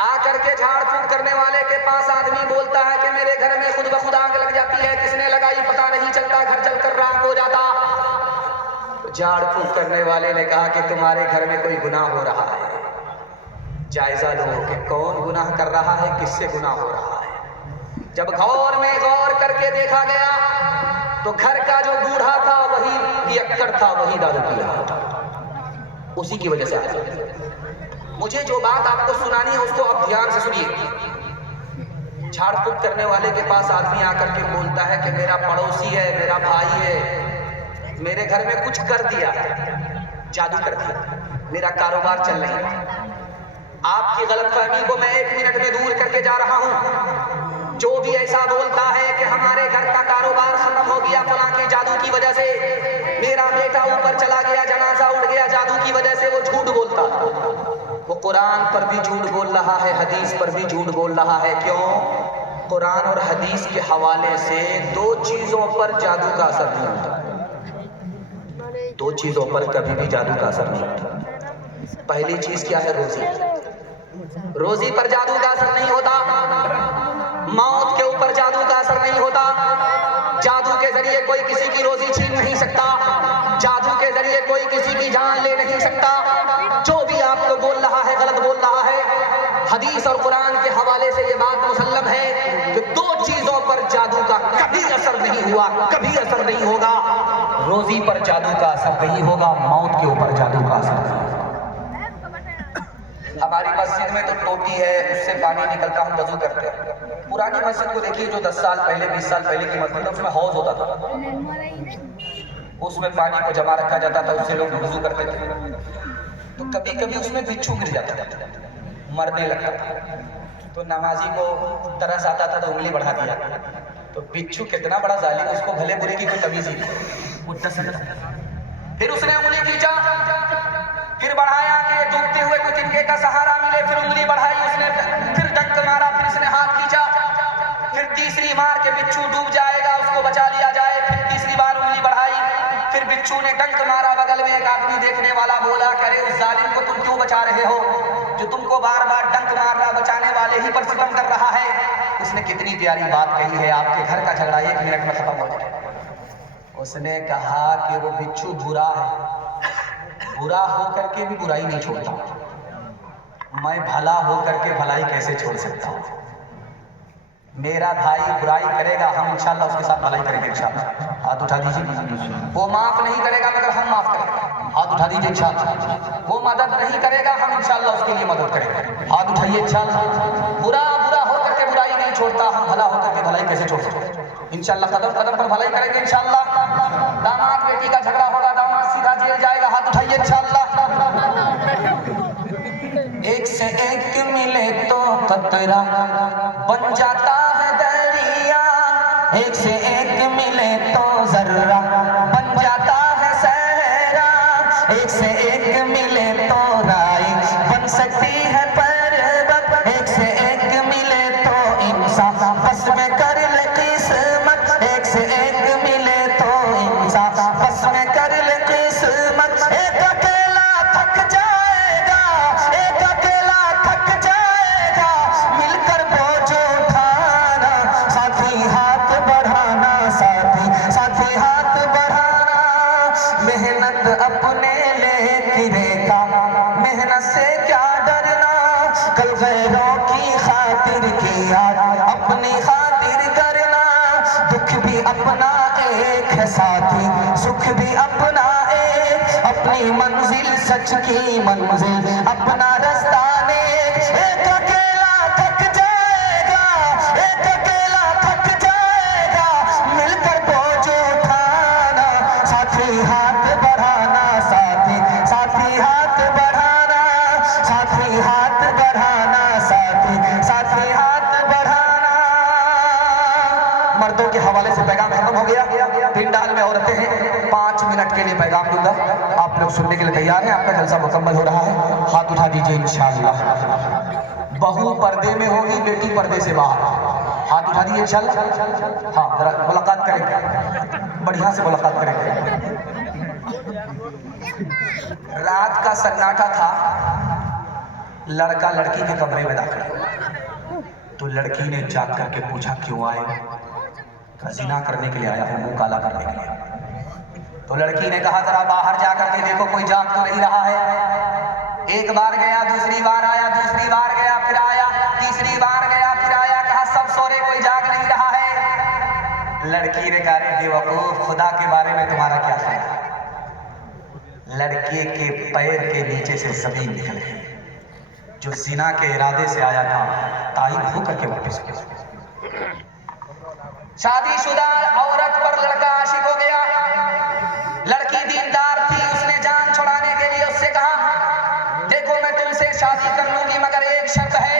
आकर के झाड़ फूक करने वाले के पास आदमी बोलता है कि मेरे घर में खुद ब खुद आग लग जाती है, किसने लगाई पता नहीं चलता, घर चलकर राख हो जाता। तो झाड़ फूक करने वाले ने कहा कि तुम्हारे घर में कोई गुनाह हो रहा है, जायजा लो कि कौन गुनाह कर रहा है, किससे गुनाह हो रहा है। जब गौर में गौर करके देखा गया तो घर का जो बूढ़ा था वही पियक्कड़ था, वही दारू पी रहा था, उसी की वजह से आया। मुझे जो बात आपको सुनानी है उसको आप ध्यान से सुनिए। झाड़ फूक करने वाले के पास आदमी आकर के बोलता है कि मेरा पड़ोसी है, मेरा भाई है, मेरे घर में कुछ कर दिया, जादू कर दिया, मेरा कारोबार चल नहीं रहा। आपकी गलतफहमी को मैं 1 मिनट में दूर करके जा रहा हूं। जो भी ऐसा बोलता है कि हमारे घर का कारोबार खत्म हो गया फलां के जादू की वजह से, मेरा बेटा ऊपर चला गया, जनाजा उड़ गया जादू की वजह से, वो झूठ बोलता। वो कुरान पर भी झूठ बोल रहा है, हदीस पर भी झूठ बोल रहा है। क्यों? कुरान और हदीस के हवाले से 2 चीजों पर जादू का असर नहीं होता। 2 चीजों पर कभी भी जादू का असर नहीं होता। पहली चीज क्या है? रोजी। रोजी पर जादू का असर नहीं होता। मौत के ऊपर जादू का असर नहीं होता। जादू के जरिए कोई किसी की रोजी छीन नहीं सकता। जादू के जरिए कोई किसी की जान ले नहीं सकता। जो भी आपको बोल रहा है गलत बोल रहा है। हदीस और कुरान के हवाले से ये बात मुसल्लम है कि 2 चीजों पर जादू का कभी असर नहीं हुआ, कभी असर नहीं होगा। रोजी पर जादू का असर नहीं होगा, मौत के ऊपर जादू का असर नहीं होगा। हमारी मस्जिद में तो टोटी है, उससे पानी निकलता, हम वजू करते हैं। पुरानी मस्जिद को देखिए, जो 10 साल पहले 20 साल पहले की मस्जिद है, उसमें हौज होता था, उसमें पानी को जमा रखा जाता था, उससे लोग वजू करते थे। तो कभी कभी उसमें बिच्छू गिर जाता था, मरने लगता था, तो नमाजी को तरस आता था तो उंगली बढ़ा दिया। तो बिच्छू कितना बड़ा जालिम, उसको भले बुरे की कोई तमीज ही नहीं। फिर उसने उंगली खींचा, फिर बढ़ाया कि डूबते हुए कुछ तिनके का सहारा मिले, फिर उंगली बढ़ाई उसने, फिर डंक मारा, फिर इसने हाथ खींचा, फिर तीसरी मार के बिच्छू डूब जाएगा, उसको बचा लिया जाए, फिर तीसरी बार उंगली बढ़ाई, फिर बिच्छू ने डंक मारा। बगल में एक आदमी देखने वाला बोला, करे उस जालिम को तुम क्यों बचा रहे हो, जो तुमको बार बार डंक मार रहा, बचाने वाले ही पर सितम कर रहा है। उसने कितनी प्यारी बात कही है, आपके घर का झगड़ा 1 मिनट में खत्म हो जाए। उसने कहा कि वो बिच्छू बुरा है, बुरा हो करके भी बुराई नहीं छोड़ता, मैं भला हो करके भलाई कैसे छोड़ सकता हूँ। मेरा भाई बुराई करेगा, हम इंशाल्लाह उसके साथ भलाई करेंगे इंशाल्लाह। हाथ उठा दीजिए। वो माफ नहीं करेगा मगर हम माफ करेंगे, हाथ उठा दीजिए इंशाल्लाह। वो मदद नहीं करेगा, हम इंशाल्लाह उसके लिए मदद करेंगे, हाथ उठाइए इंशाल्लाह। बुरा हो करके बुराई नहीं छोड़ता, हम भला हो करके भलाई कैसे छोड़ सकते हैं। इंशाल्लाह कदम कदम पर भलाई करेंगे इंशाल्लाह। दामाद बेटी का झगड़ा होगा, दामाद सीधा जेल जाएगा, हाथ उठाइए इंशाल्लाह। एक से एक मिले तो कतरा बन जाता है दरिया, एक से एक मिले तो जर्रा बन जाता है सहरा, एक से एक मिले तो राई बन सकती है पर्वत, एक से एक मिले तो इंसान बस में कर ले किस्मत, एक से एक मिले तो इंसान बस में कर ले किस्मत। एक अकेला थक जाएगा, एक अकेला थक जाएगा, मिलकर बोझ उठाना, साथी हाथ बढ़ाना, साथी साथी हाथ बढ़ाना। मेहनत अपने ले गिरेगा, मेहनत से क्या डरना, कल गैरों की खातिर की याद अपनी खातिर करना। दुख भी अपना एक है साथी, सुख भी अपना एक, अपनी मंजिल सच की मंजिल, अपना रास्ता नेक। एक अकेला थक जाएगा, एक अकेला थक जाएगा, मिलकर बोझ उठाना, साथी हाथ बढ़ाना, साथी साथी मर्दों के हवाले से पैगाम खत्म हो गया, पिंडाल में औरतें हैं। 5 मिनट के लिए पैगाम दूंगा, आप लोग सुनने के लिए तैयार हैं? आपका जलसा मुकम्मल हो रहा है, हाथ उठा दीजिए इंशाअल्लाह। बहू पर्दे में होगी, बेटी पर्दे से बाहर, हाथ उठा दीजिए इंशाअल्लाह। हाँ, जरा मुलाकात करेंगे, बढ़िया से मुलाकात करेंगे। रात का सन्नाटा था, लड़का लड़की के कमरे में दाखिल हुआ, तो लड़की ने जाग करके पूछा क्यों आए? ज़िना करने के लिए आया हूँ, मुंह काला करने के लिए। तो लड़की ने कहा जरा बाहर जा करके देखो कोई जाग तो नहीं रहा है। एक बार गया, दूसरी बार आया, दूसरी बार गया, फिर आया, तीसरी बार गया, फिर आया, कहा सब सोरे कोई जाग नहीं रहा है। लड़की ने कहा रे बेवकूफ, खुदा के बारे में तुम्हारा क्या ख्याल? लड़के के पैर के नीचे से ज़मीन निकल गई। जो ज़िना के इरादे से आया था ताइब होकर के वापस गया। शादीशुदा औरत पर लड़का आशिक हो गया। लड़की दीनदार थी, उसने जान छुड़ाने के लिए उससे कहा देखो मैं तुमसे शादी कर लूंगी मगर एक शर्त है,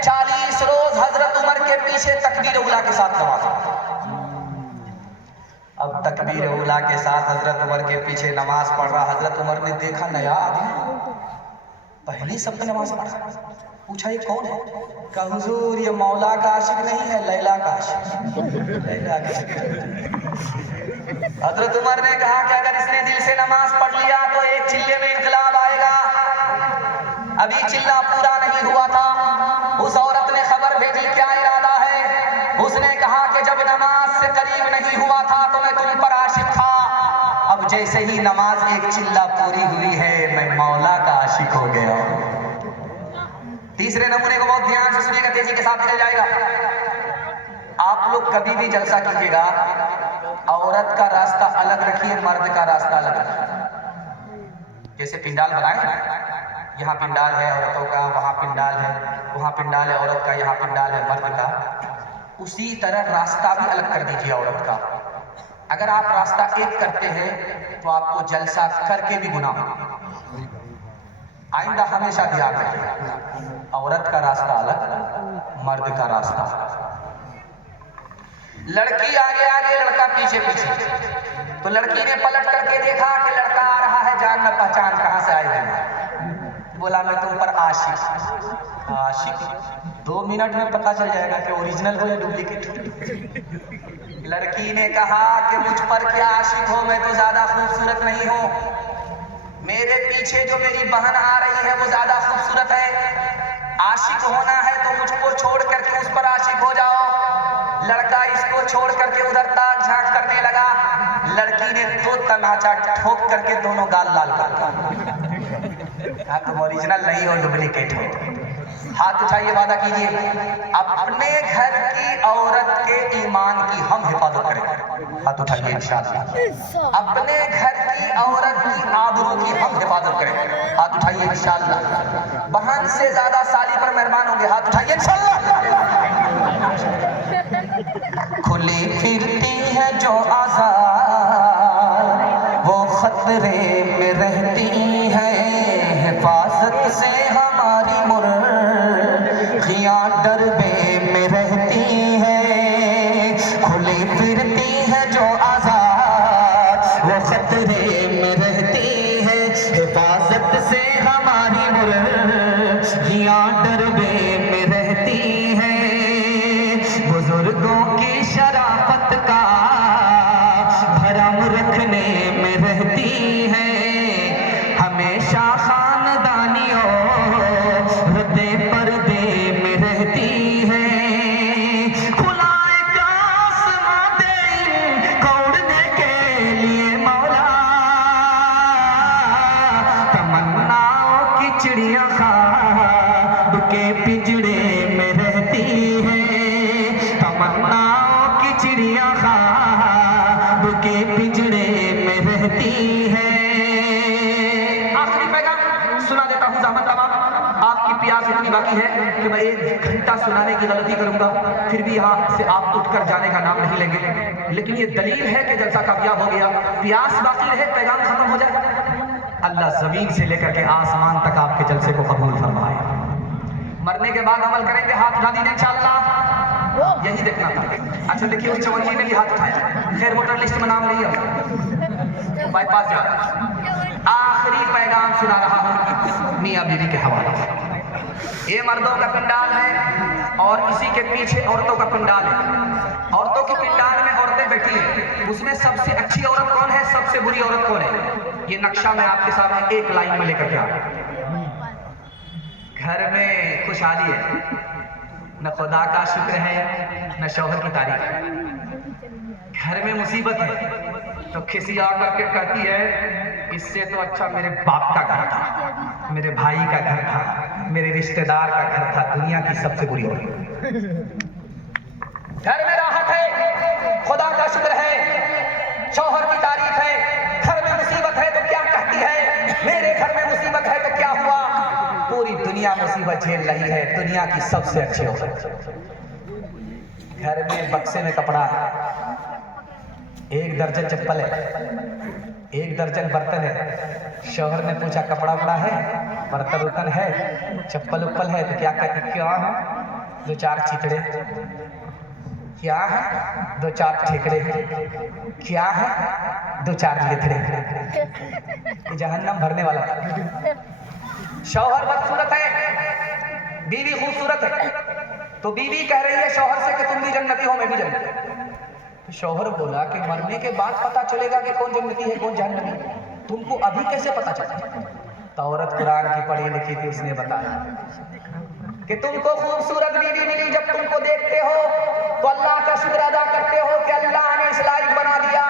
40 रोज हजरत उमर के पीछे तकबीर उला के साथ नमाज। अब तकबीर उला के साथ हजरत उमर के पीछे नमाज पढ़ रहा। हजरत उमर ने देखा नया आदमी, पहली शब्द नमाज पढ़ा। पूछा ये कौन है? कहा हुजूर ये मौला का आशिक नहीं है, लैला का आशिक। लैला का आशिक। हजरत उमर ने कहा कि अगर इसने दिल से नमाज पढ़ लिया तो एक चिल्ले में इनकलाब आएगा। अभी चिल्ला पूरा नहीं हुआ था, उस औरत ने खबर भेजी क्या इरादा है। उसने कहा कि जब नमाज से करीब नहीं हुआ था तो मैं तुम पर आशिक था, अब जैसे ही नमाज एक चिल्ला पूरी हुई है मैं मौला का आशिक हो गया। तीसरे नमूने को बहुत ध्यान से सुनिएगा, तेजी के साथ निकल जाएगा। आप लोग कभी भी जलसा कीजिएगा, औरत का रास्ता अलग रखिए, मर्द का रास्ता अलग रखिए। जैसे पिंडाल बनाए, यहाँ पिंडाल है औरतों का, वहाँ पिंडाल है, वहाँ पिंडाल है औरत का, यहाँ पिंडाल है मर्द का। उसी तरह रास्ता भी अलग कर दीजिए औरत का। अगर आप रास्ता एक करते हैं तो आपको जलसा करके भी गुनाह होगा। आइंदा हमेशा ध्यान रखिए, औरत का रास्ता अलग, मर्द का रास्ता अलग। लड़की आगे आगे, लड़का पीछे पीछे। तो लड़की ने पलट करके देखा कि लड़का आ रहा है, जान न पहचान कहां से आए हैं। बोला मैं तुम पर आशिक। आशिक 2 मिनट में पता चल जाएगा कि ओरिजिनल हो या डुप्लीकेट। लड़की ने कहा कि मुझ पर क्या आशिक हो, मैं तो ज्यादा खूबसूरत नहीं हूं। मेरे पीछे जो मेरी बहन आ रही है वो ज्यादा खूबसूरत है। आशिक होना है तो मुझको छोड़ करके उस पर आशिक हो जाओ। लड़का इसको छोड़ करके उधर ताक झांक करने लगा। लड़की ने 2 तमाचा ठोक करके दोनों गाल लाल कर दिया। तुम ओरिजिनल नहीं हो, डुप्लीकेट हो। हाथ उठाइए, वादा कीजिए अपने घर की औरत के ईमान की हम हिफाजत करेंगे। हाथ उठाइए इंशाअल्लाह। अपने घर की औरत की आबरू की हम हिफाजत करेंगे। हाथ उठाइए इंशाअल्लाह। बहन से ज्यादा साली पर मेहरबान होंगे। हाथ उठाइए इंशाअल्लाह। खुली फिरती है जो आज़ाद वो खतरे में रहती है, हिफाजत से हमारी मुर्गियां डरबे में रहती है। खुली फिरती है जो आज़ाद वो खतरे में रहती है, हिफाजत से हमारी मुर्गियां डरबे में रहती है। बुजुर्गों की शराफत का भरम रखने में रहती है, हमेशा खानदानियों रद्दे पर्दे में रहती है। खुला एक आसमां दे इनको उड़ने के लिए मौला, तमन्नाओं की चिड़िया ख्वाब के पिंजड़े में रहती है, तमन्नाओं की चिड़िया ख्वाब के पिंजड़े में रहती है। आखिरी पैगाम सुना देता हूँ ज़हमत तमाम। आपकी प्यास इतनी बाकी है कि मैं 1 घंटा सुनाने की गलती करूंगा, फिर भी यहाँ से आप उठकर जाने का नाम नहीं लेंगे। लेकिन ये दलील है कि जलसा कामयाब हो गया। प्यास बाकी रहे, पैगाम खत्म हो जाए। अल्लाह जमीन से लेकर के आसमान तक आपके जलसे को कबूल फरमाए। मरने के बाद अमल करेंगे, हाथ उठा दीजिए इंशाअल्लाह। यही देखना था। अच्छा देखिए उस चवन्नी ने भी हाथ उठाया, खैर वोटर लिस्ट में नाम नहीं है, बाईपास जा। आखिरी पैगाम सुना रहा हूँ मियाँ बीवी के हवाले से। ये मर्दों का पिंडाल है और इसी के पीछे औरतों का पिंडाल है। औरतों के पिंडाल में औरतें बैठी हैं, उसमें सबसे अच्छी औरत कौन है, सबसे बुरी औरत कौन है, ये नक्शा मैं आपके सामने एक लाइन में लेकर के आ रहा हूं। घर में खुशहाली है, न खुदा का शुक्र है न शौहर की तारीफ है। घर में मुसीबत है तो खिसिया करके कहती है इससे तो अच्छा मेरे बाप का घर था, मेरे भाई का घर था, मेरे रिश्तेदार का घर था, दुनिया की सबसे बुरी औरत। घर में राहत है, खुदा का शुक्र है, शौहर की तारीफ है। घर में मुसीबत है तो क्या कहती है, मेरे घर में मुसीबत है तो क्या हुआ, पूरी दुनिया मुसीबत झेल रही है, दुनिया की सबसे अच्छी औरत। घर में बक्से में कपड़ा है, 1 दर्जन चप्पल है, 1 दर्जन बर्तन है। शौहर ने पूछा कपड़ा उपड़ा है, बर्तन उर्तन है, चप्पल उप्पल है, तो क्या कहती, क्या है, 2-4 चितड़े, क्या है 2-4 ठेकड़े, क्या है 2-4 लिथड़े। जहन्नम भरने वाला। शौहर बदसूरत है, बीवी खूबसूरत है, तो बीवी कह रही है शौहर से कि तुम भी जन्नती हो मैं भी जन्नती। तो शौहर बोला कि मरने के बाद पता चलेगा कि कौन जन्नती है कौन जहन्नमी, तुमको अभी कैसे पता चला। तो औरत कुरान की पढ़ी लिखी थी, उसने बताया कि तुमको खूबसूरत बीवी मिली, जब तुमको देखते हो तो अल्लाह का शुक्र अदा करते हो कि अल्लाह ने इस लायक बना दिया,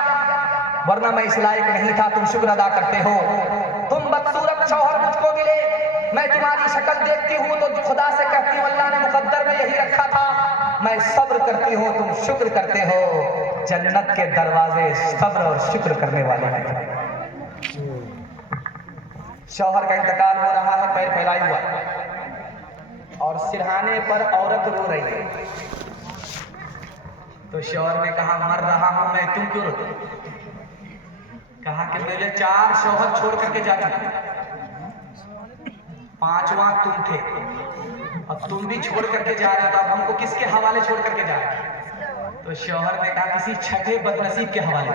वरना मैं इस लायक नहीं था, तुम शुक्र अदा करते हो। तुम बदसूरत शौहर मुझको मिले, मैं तुम्हारी शक्ल देखती हूँ तो खुदा से कहती हूँ अल्लाह ने मुकद्दर में यही रखा था, मैं सब्र करती हूँ, तुम शुक्र करते हो। जन्नत के दरवाजे सब्र और शुक्र करने वाले हैं। शौहर का इंतकाल हो रहा है, पैर फैलाए हुआ और सिरहाने पर औरत रो रही है। तो शौहर ने कहा मर रहा हूं मैं, तुम क्यों रोते। कहा कि मेरे 4 शौहर छोड़ करके जा चुके, 5वां तुम थे, अब तुम भी छोड़ करके जा रहे हो, तो अब हमको किसके हवाले छोड़ करके जा रहे हो। तो शौहर ने कहा किसी छठे बदनसीब के हवाले।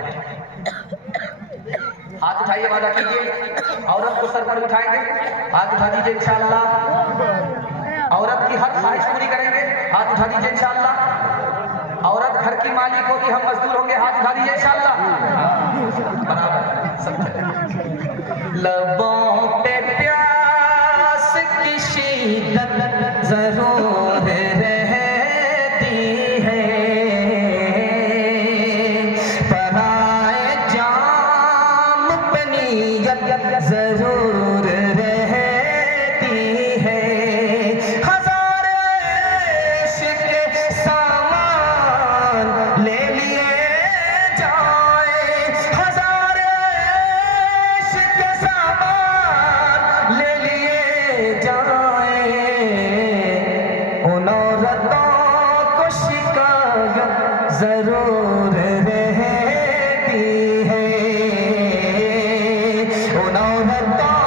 हाथ उठाइए, वादा कीजिए, औरत को सर पर उठाएंगे, हाथ उठा दीजिए इंशाअल्लाह। औरत की हर ख्वाहिश पूरी करेंगे, हाथ उठा दीजिए इंशाअल्लाह। औरत घर की मालिक होगी, हम मजदूर होंगे, हाथ उठा दीजिए इंशाअल्लाह। बराबर सब चलेगा। लबों पे प्यास की शिद्दत जरूर रहती है, पराए जाम पे नियत जरूर रहती है। हजार इश्क सामान ले लिए जाए, हजार इश्क सामान ले लिए जाए, उन औरतों को शिकायत जरूर रहती है, उन औरतों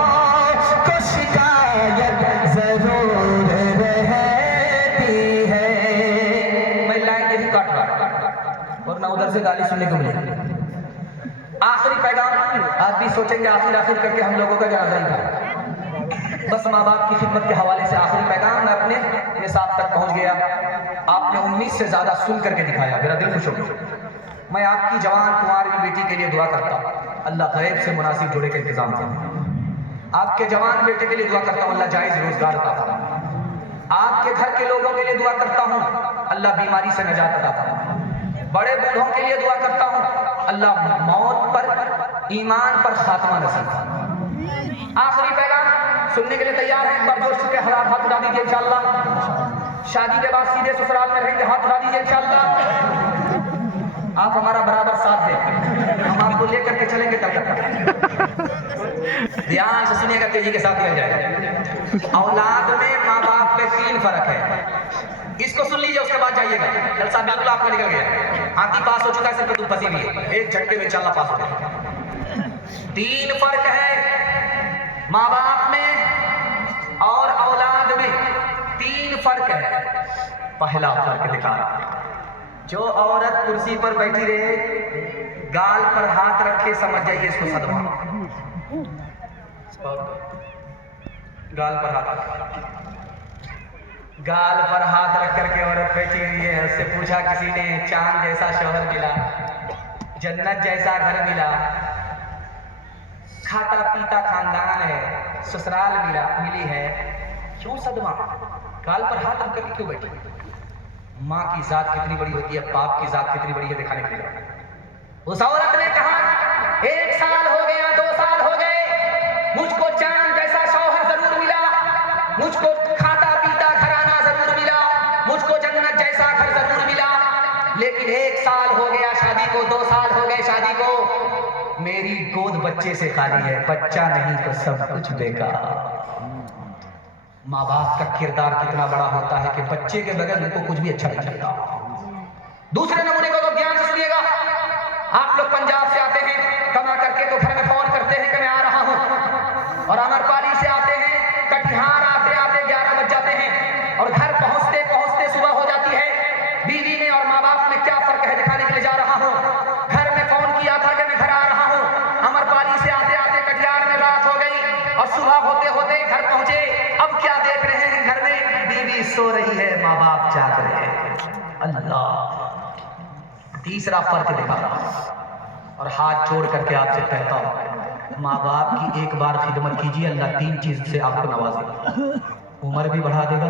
को शिकायत जरूर रहती है। मैं लाइन यही काट रहा और ना उधर से गाली सुनने को मिले। आखिरी पैगाम, आप भी सोचेंगे आखिर करके हम लोगों का जनाजा ही था। बस माँ बाप की खिदमत के हवाले से आखिरी पैगाम, मैं अपने निसाब तक पहुंच गया। आपने 19 से ज्यादा सुन करके दिखाया, मेरा दिल खुश हो गया। मैं आपकी जवान कुंवारी बेटी के लिए दुआ करता हूँ, अल्लाह गैब से मुनासिब जोड़े का इंतजाम करे। आपके जवान बेटे के लिए दुआ करता हूँ, अल्लाह जायज रोजगार अता फरमाए। आपके घर के लोगों के लिए दुआ करता हूँ, अल्लाह बीमारी से नजात अता फरमाए। बड़े बूढ़ों के लिए दुआ करता हूँ, अल्लाह मौत पर ईमान पर खात्मा नसीब फरमाए। आखिरी पैगाम सुनने के लिए तैयार हैं, बरजोश के हाथ उठा दीजिए इंशाअल्लाह। शादी के बाद सीधे ससुराल में रहेंगे, हाथ उठा दीजिए इंशाअल्लाह। आप हमारा बराबर साथ दें, हम आपको लेकर के चलेंगे कलकत्ता। ध्यान से सुनिएगा, तेजी के साथ दिया जाएगा। औलाद में माँ बाप में 3 फर्क है, इसको सुन लीजिए, उसके बाद जाइएगा। जलसा बिल्कुल आपका निकल गया, हाथी पास हो चुका है, सिर्फ तुम फंसी हुई है, एक झटके में इंशाअल्लाह पास हो गया। 3 फर्क है माँ बाप में और औलाद में, 3 फर्क है। पहला फर्क दिखा रहा है। जो औरत कुर्सी पर बैठी रहे, गाल पर हाथ रखे, समझ जाइए इसको सदमा। गाल पर हाथ रख करके औरत बैठी हुई है। उससे पूछा किसी ने, चांद जैसा शौहर मिला, जन्नत जैसा घर मिला, खाता पीता खानदान है, ससुराल मिली है, क्यों सदमा? गाल पर हाथ रख करके क्यों बैठी? माँ की जात कितनी बड़ी होती है, बाप की जात कितनी बड़ी है, दिखाने के लिए। उस औरत ने कहा, 1 साल हो गया, 2 साल हो गए, मुझको चांद जैसा शौहर जरूर मिला, मुझको खाता पीता घराना जरूर मिला, मुझको जन्नत जैसा घर जरूर मिला, लेकिन 1 साल हो गया शादी को, 2 साल हो गए शादी को, मेरी गोद बच्चे से खाली है, बच्चा नहीं तो सब कुछ बेकार। माँ बाप का किरदार कितना बड़ा होता है कि बच्चे के बगैर उनको कुछ भी अच्छा नहीं लगता। दूसरे नमूने को तो ध्यान से सुनिएगा। आप लोग पंजाब से आते हैं कमा करके, तो घर में फोन करते हैं कि मैं आ रहा हूं, और अमरपाली से आते हैं, कटिहार आते आते 11 बज जाते हैं, और घर पहुंचते पहुंचते सुबह हो जाती है। बीवी में और माँ बाप में क्या फर्क है दिखाने के लिए जा रहा हूं। घर में फोन किया था कि मैं घर आ रहा हूं, अमरपाली से आते आते कटिहार में रात हो गई, और सुबह होते होते घर पहुंचे। अब क्या देख रहे हैं घर में? बीवी सो रही है, माँ बाप जाग रहे हैं। अल्लाह, तीसरा फर्क दिखा रहा है। और हाथ जोड़ करके आपसे कहता हूं, माँ बाप की एक बार खिदमत कीजिए, अल्लाह 3 चीज से आपको नवाजेगा। उम्र भी बढ़ा देगा,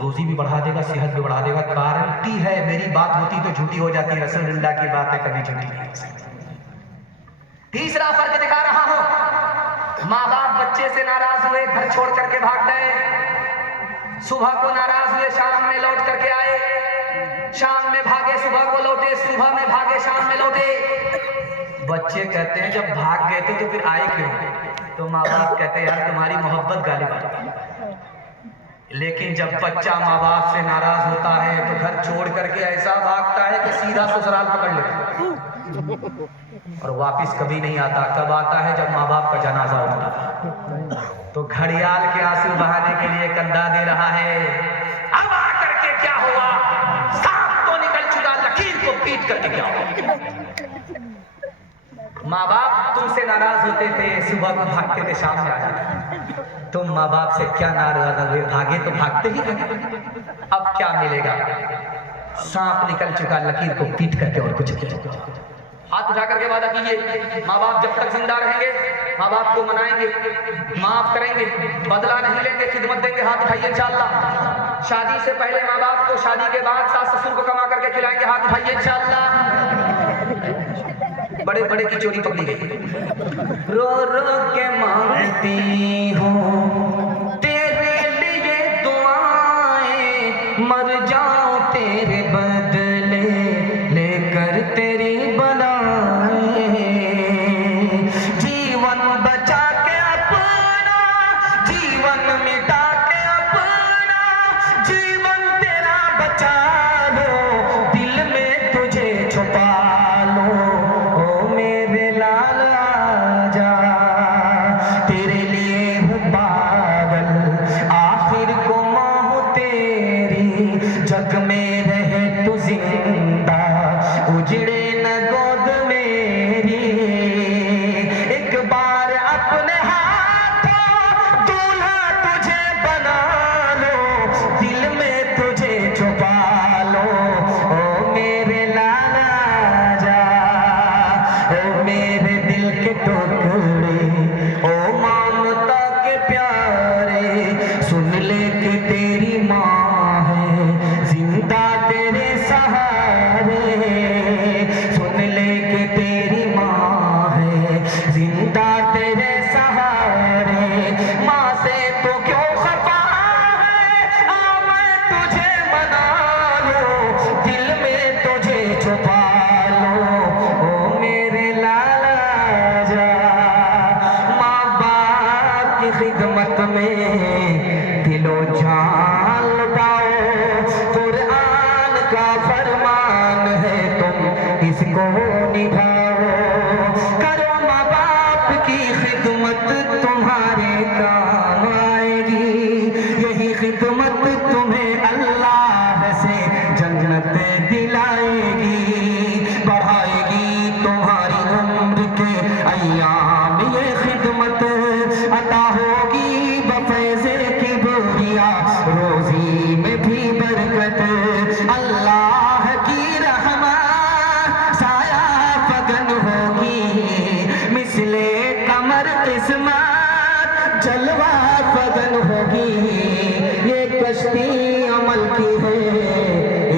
रोजी भी बढ़ा देगा, सेहत भी बढ़ा देगा। गारंटी है, मेरी बात होती तो झूठी हो जाती, रसूलुल्लाह की बात है, कभी झूठी नहीं हो सकती। तीसरा फर्क दिखा रहा हूं, माँ बाप बच्चे से नाराज हुए, घर छोड़ करके भाग गए, सुबह को नाराज हुए, शाम में लौट करके आए, शाम में भागे, सुबह को लौटे, सुबह में भागे, शाम में लौटे। बच्चे कहते हैं जब भाग गए थे तो फिर आए क्यों? तो माँ बाप कहते हैं यार तुम्हारी मोहब्बत गालिब आती है। लेकिन जब बच्चा माँ बाप से नाराज होता है तो घर छोड़ करके ऐसा भागता है कि सीधा ससुराल पकड़ लेता, और वापिस कभी नहीं आता। कब आता है? जब माँ बाप का जनाजा होता है। तो घड़ियाल के आंसू बहाने के लिए कंधा दे रहा है। अब आकर के क्या हुआ? सांप तो निकल चुका, लकीर को पीट करके क्या हुआ? माँ बाप तुमसे नाराज होते थे, सुबह को भागते थे, शाम में आ जाते। तुम माँ बाप से क्या नाराज हुए? भागे तो भागते ही रहे। अब क्या मिलेगा? सांप निकल चुका, लकीर को पीट करके, और कुछ नहीं। हाथ उठा करके वादा कीजिए, माँ बाप जब तक जिंदा रहेंगे माँ बाप को मनाएंगे, माफ करेंगे, बदला नहीं लेंगे, खिदमत देंगे। हाथ उठाइए इंशाअल्लाह। शादी से पहले माँ बाप को, शादी के बाद सास ससुर को कमा करके खिलाएंगे। हाथ उठाइए इंशाअल्लाह। बड़े बड़े की चोरी पकड़ी गई। रो रो के मांगती हूँ तेरे लिए दुआएं, मर जाऊं तेरे बदले लेकर तेरी बनाए, जीवन बचा के अपना, जीवन मिटा के अपना, जीवन तेरा बचा लो, दिल में तुझे छुपा लो, ओ मेरे लाल आजा, तेरे लिए हूँ पागल, आखिर को मोह तेरी, जग में रहे तू जिंदा, उजड़े न गोद मेरी, एक बार अपने हाथों दूल्हा तुझे बना लो, दिल में तुझे छुपा लो, ओ मेरे लाला जा, ओ मेरे दिल के टुकड़े, ओ ममता के प्यारे, सुन ले कि तेरी माँ है जिंदा तेरे सहारे, सुन ले कि तेरी माँ है जिंदा तेरे सहारे, माँ से तो क्यों खफा है, आ मैं तुझे मना लो, दिल में तुझे छुपा लो, ओ मेरे लाला जा, माँ बाप की खिदमत में दिलो जान लुटाओ, कुरान का फरमान है तुम इसको निभाओ, करो माँ बाप की खिदमत तुम्हारे काम आएगी, यही खिदमत तुम्हें अल्लाह से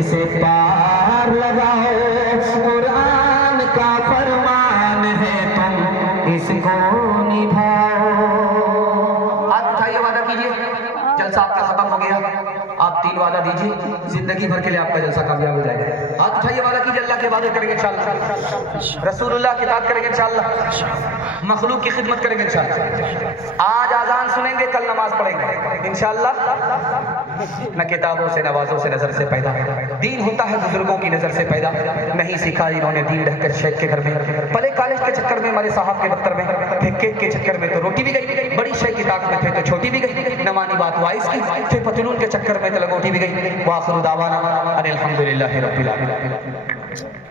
से पार लगाओ, कुरान का फरमान है तुम इसको निभाओ। हाथ उठाइए, वादा कीजिए, जलसा आपका खत्म हो गया। आप 3 वादा दीजिए, जिंदगी भर के लिए आपका जलसा कामयाब हो जाएगा। हाथ उठाइए, वादा कीजिए, अल्लाह की इबादत करेंगे इंशाअल्लाह, रसूलुल्लाह की इताअत करेंगे इंशाअल्लाह, मखलूक की खिदमत करेंगे इंशाअल्लाह। आज आजान सुनेंगे, कल नमाज पढ़ेंगे इंशाअल्लाह। न किताबों से, नवाजों से, नजर से पैदा, दीन होता है बुजुर्गों की नजर से पैदा। नहीं सीखा इन्होंने दीन रहकर शेख के घर में, पले कॉलेज के चक्कर में, मरे साहब के दफ्तर में, फिर केक के चक्कर में तो रोटी भी गई, बड़ी शेख की ताकत में थे तो छोटी भी गई, न मानी बात वाइस की, फिर पतलून के चक्कर में तो लगोटी भी गई। वाखिर दावाना अनिल हम्दुलिल्लाहि रब्बिल आलमीन।